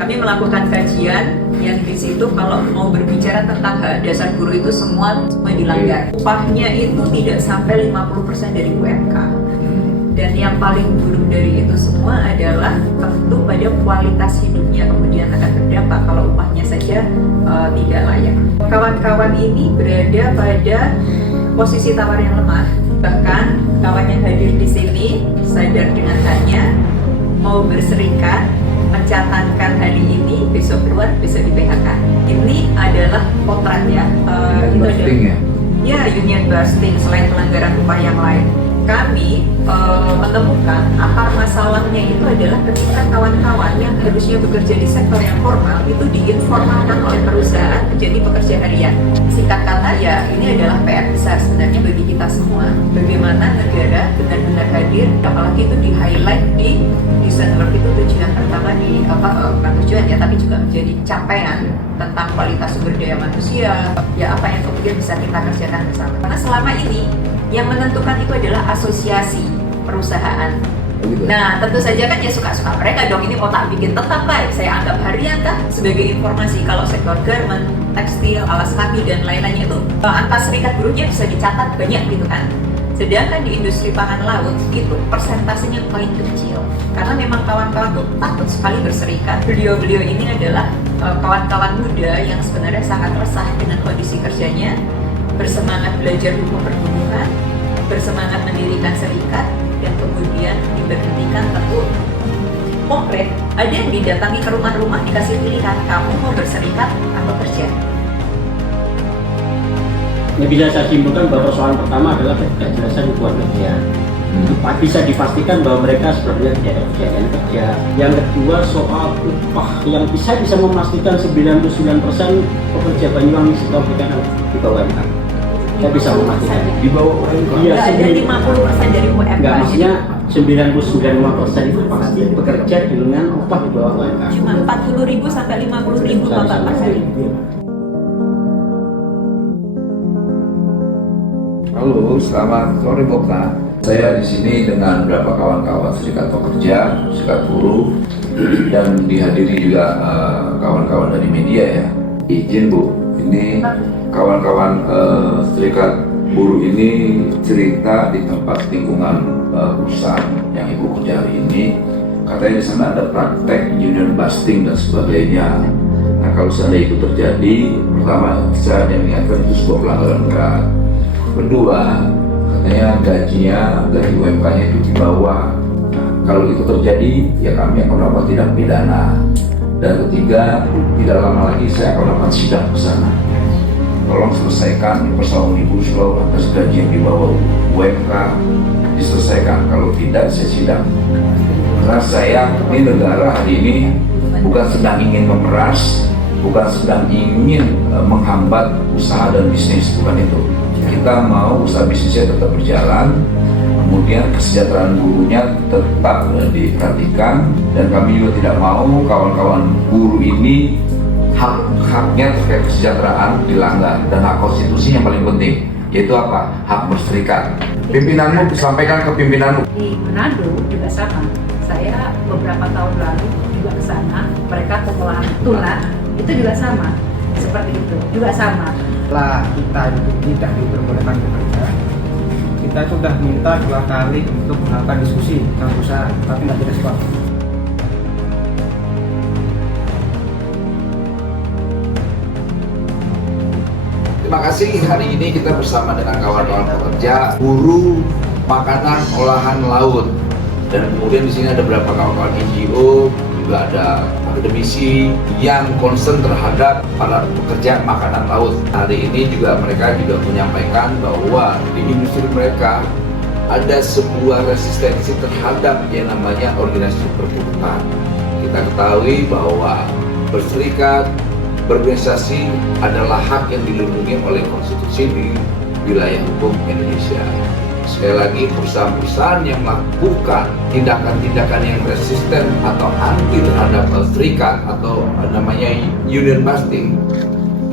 Kami melakukan kajian yang di situ kalau mau berbicara tentang hak dasar buruh itu semua dilanggar. Upahnya itu tidak sampai 50% dari UMK. Dan yang paling buruk dari itu semua adalah tentu pada kualitas hidupnya kemudian akan berdampak kalau upahnya saja tidak layak. Kawan-kawan ini berada pada posisi tawar yang lemah. Bahkan kawan yang hadir di sini sadar dengan haknya, mau berserikat, mencatatkan hari ini, besok keluar, besok di PHK. Ini adalah potret ya. Itu adalah ya union busting selain pelanggaran upah yang lain. Kami menemukan akar masalahnya itu adalah ketika kawan-kawan yang harusnya bekerja di sektor yang formal itu diinformalkan oleh perusahaan menjadi pekerja harian. Singkat kata ya, ini adalah PR besar sebenarnya bagi kita semua. Bagaimana negara benar-benar hadir, apalagi itu di-highlight di desain work itu tujuan pertama di bukan tujuan ya, tapi juga menjadi capaian tentang kualitas sumber daya manusia. Ya apa yang kemudian bisa kita kerjakan bersama. Karena selama ini yang menentukan itu adalah asosiasi perusahaan. Nah, tentu saja kan ya suka-suka mereka dong, ini mau tak bikin tetap baik, saya anggap harian kan. Sebagai informasi, kalau sektor garment, tekstil, alas kaki, dan lain-lainnya itu angka serikat buruhnya bisa dicatat banyak gitu kan. Sedangkan di industri pangan laut itu persentasenya paling kecil. Karena memang kawan-kawan tuh takut sekali berserikat. Beliau-beliau ini adalah kawan-kawan muda yang sebenarnya sangat resah dengan kondisi kerjanya, bersemangat belajar hukum perburuhan, bersemangat mendirikan serikat, dan kemudian diberhentikan tentu konkret. Ada yang didatangi ke rumah-rumah dikasih pilihan, kamu mau berserikat atau kerja. Ya, bisa saya simpulkan bahwa persoalan pertama adalah ketidakjelasan hubungan kerja. Bisa dipastikan bahwa mereka sebenarnya tidak ada kejadian kerja. Yang kedua soal upah yang bisa memastikan 99% pekerja Banyuwangi sedang berkaitan di bawah UMK. Saya bisa memastikan di bawah UMK. Iya, ada 50% dari UMK. Enggak, maksudnya 99,5% itu pasti bekerja dengan upah di bawah UMK. Cuma 40.000 sampai 50.000 Bapak per hari. Halo, selamat sore Bokta. Saya di sini dengan beberapa kawan-kawan serikat pekerja, serikat buruh, dan dihadiri juga kawan-kawan dari media ya. Izin Bu, ini kawan-kawan serikat buruh ini cerita di tempat lingkungan perusahaan yang Ibu kerja hari ini. Katanya di sana ada praktek union busting dan sebagainya. Nah, kalau seandainya itu terjadi, pertama saya mengingatkan itu sebuah pelanggaran berat. Kedua, katanya gaji UMK-nya itu di bawah. Nah, kalau itu terjadi, ya kami akan melakukan tindak pidana. Dan ketiga, tidak lama lagi saya akan melakukan sidang ke sana. Tolong selesaikan persoalan Omnibus Law atas gaji yang di bawah UMK, diselesaikan. Kalau tidak, saya sidang. Karena saya, ini negara hari ini bukan sedang ingin memeras, bukan sedang ingin menghambat usaha dan bisnis, bukan itu. Kita mau usaha bisnisnya tetap berjalan, kemudian kesejahteraan buruhnya tetap diperhatikan, dan kami juga tidak mau kawan-kawan buruh ini hak-haknya terkait kesejahteraan dilanggar, dan hak konstitusi yang paling penting, yaitu apa? Hak berserikat. Pimpinanmu, sampaikan ke pimpinanmu. Di Manado juga sama. Saya beberapa tahun lalu juga ke sana, mereka setelah tunat itu juga sama. Seperti itu, juga sama. Setelah kita itu tidak diperbolehkan bekerja, kita sudah minta 2 kali untuk melakukan diskusi dengan perusahaan, tapi tidak direspon. Terima kasih, hari ini kita bersama dengan kawan-kawan pekerja buruh makanan olahan laut, dan kemudian di sini ada beberapa kawan-kawan NGO, juga ada akademisi yang concern terhadap para pekerja makanan laut. Hari ini juga mereka juga menyampaikan bahwa di industri mereka ada sebuah resistensi terhadap yang namanya organisasi perburuhan. Kita ketahui bahwa berserikat, berorganisasi adalah hak yang dilindungi oleh konstitusi di wilayah hukum Indonesia. Sekali lagi, perusahaan-perusahaan yang melakukan tindakan-tindakan yang resisten atau anti terhadap serikat atau namanya union busting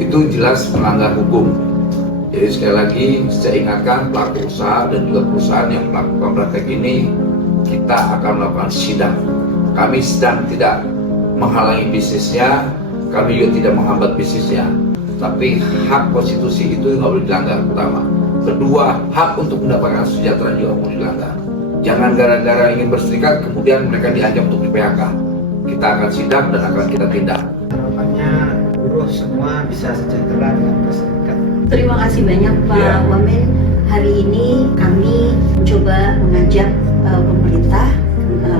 itu jelas melanggar hukum. Jadi sekali lagi saya ingatkan pelaku usaha dan juga perusahaan yang melakukan praktek ini, kita akan melakukan sidang. Kami sedang tidak menghalangi bisnisnya, kami juga tidak menghambat bisnisnya. Tapi hak konstitusi itu nggak boleh dilanggar, pertama. Kedua, hak untuk mendapatkan kesejahteraan juga boleh dilanggar. Jangan gara-gara ingin berserikat kemudian mereka diajak untuk di PHK. Kita akan sidak dan akan kita tindak. Harapannya buruh semua bisa sejahtera dengan berserikat. Terima kasih banyak Pak Ya. Wamen. Hari ini kami mencoba mengajak pemerintah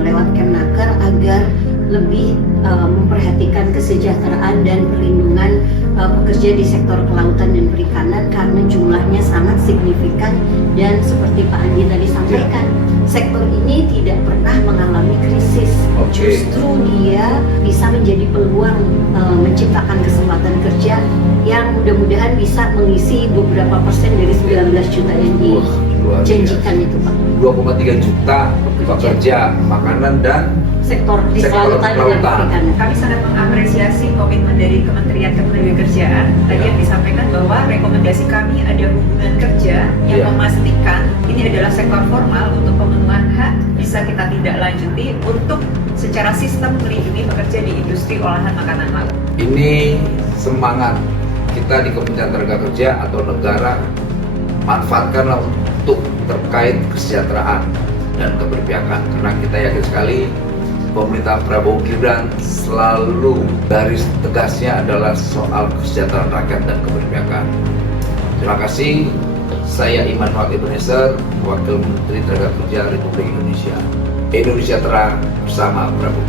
lewat Kemnaker agar lebih memperhatikan kesejahteraan dan perlindungan pekerja di sektor kelautan dan perikanan karena jumlahnya sangat signifikan dan seperti Pak Andi tadi sampaikan, sektor ini tidak pernah mengalami krisis. Oke. Justru dia bisa menjadi peluang menciptakan kesempatan kerja yang mudah-mudahan bisa mengisi beberapa persen dari 19 juta yang Wah, luar biasa. dijanjikan itu Pak. 2,3 juta pekerja makanan dan Sektor di Sektor kelautan dan kelautan. perikanan. Kami sangat mengapresiasi komitmen dari Kementerian Ketenagakerjaan. Tadi yang disampaikan bahwa rekomendasi kami ada hubungan kerja yang Ya. memastikan ini adalah sektor formal untuk pemenuhan hak bisa kita tidak lanjuti untuk secara sistem melindungi pekerja di industri olahan makanan laut. ini semangat kita di Kementerian Tenagakerja atau negara manfaatkanlah untuk terkait kesejahteraan dan keberpihakan, karena kita yakin sekali pemerintah Prabowo Gibran selalu garis tegasnya adalah soal kesejahteraan rakyat dan keberpihakan. Terima kasih. Saya Immanuel Ebenezer, Wakil Menteri Tenagakerja Republik Indonesia. Indonesia Terang bersama Prabowo.